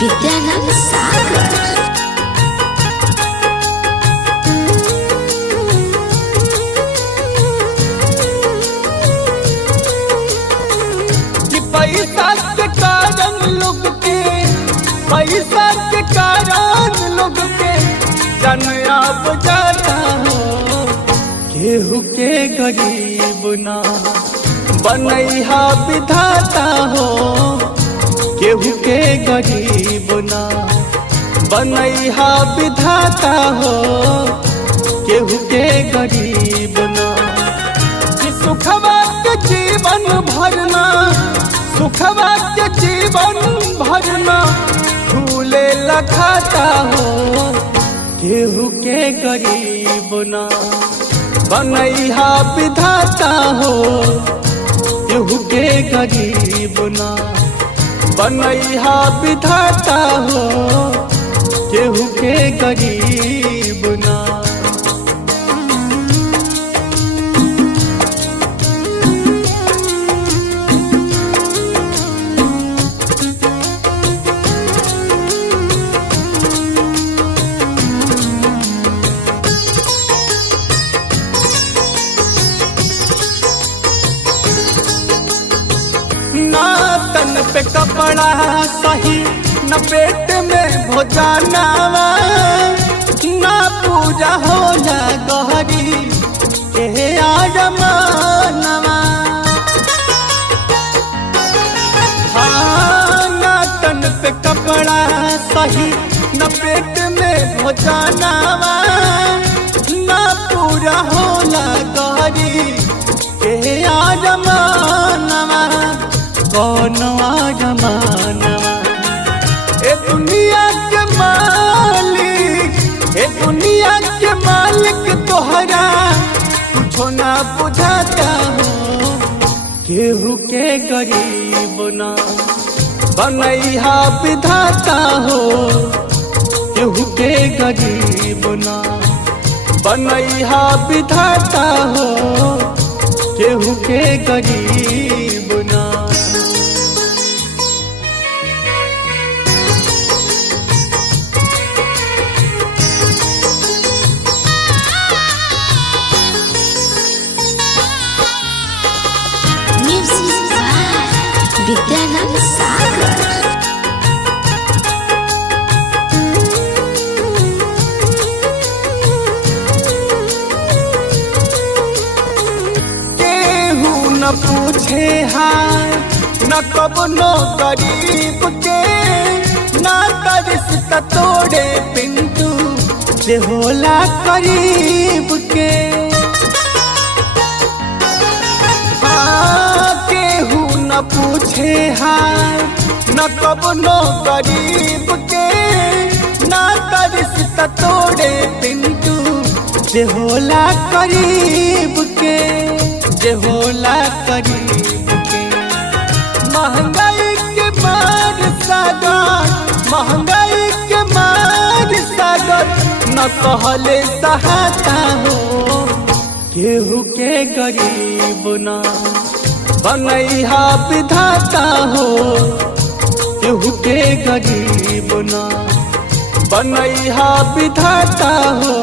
विद्यानंद सागर। पैसा के कारण लोग के पैसा के कारण लोग के जन आप जाता हो। केहू के गरीब ना बनैहा विधाता हो। केहू के गरीब ना बनैहा विधाता हो। केहू के गरीब ना सुखवा के जीवन भरना सुखवा के जीवन भरना झूले लखाता हो। केहू के गरीब ना बनैहा विधाता हो। केहू के गरीब ना बनैहा विधाता हो। केहू के गरीब ना ना तन पे कपड़ा सही न पेट में भोजनावा ना पूजा होला गहरी के आजमानवा। हाँ ना तन पे कपड़ा सही न पेट में भोजनावा ना पूजा होला गहरी के आजमानवा। कौन आजमानवा ए दुनिया के मालिक ए दुनिया के मालिक तोहरा कुछो ना बुझाता हो। केहू के गरीब ना बनैहा विधाता हो। केहू के गरीब ना बनैहा विधाता हो। केहू के गरीब ना विद्यानंद सागर। केहू न पूछे हाय न कबनो गरीब के ना रिश्ता तोड़े पिंटू जे होला करीब के। केहू न पूछे हाय न कबनो गरीब के ना रिश्ता तोड़े पिंटू जे होला करीब के। जे होला करीब के महंगाई के मार सागर महंगाई के मार सागर न सहले सहाता हो। केहू के गरीब ना बनैहा विधाता हो। केहू के गरीब ना बनैहा विधाता हो।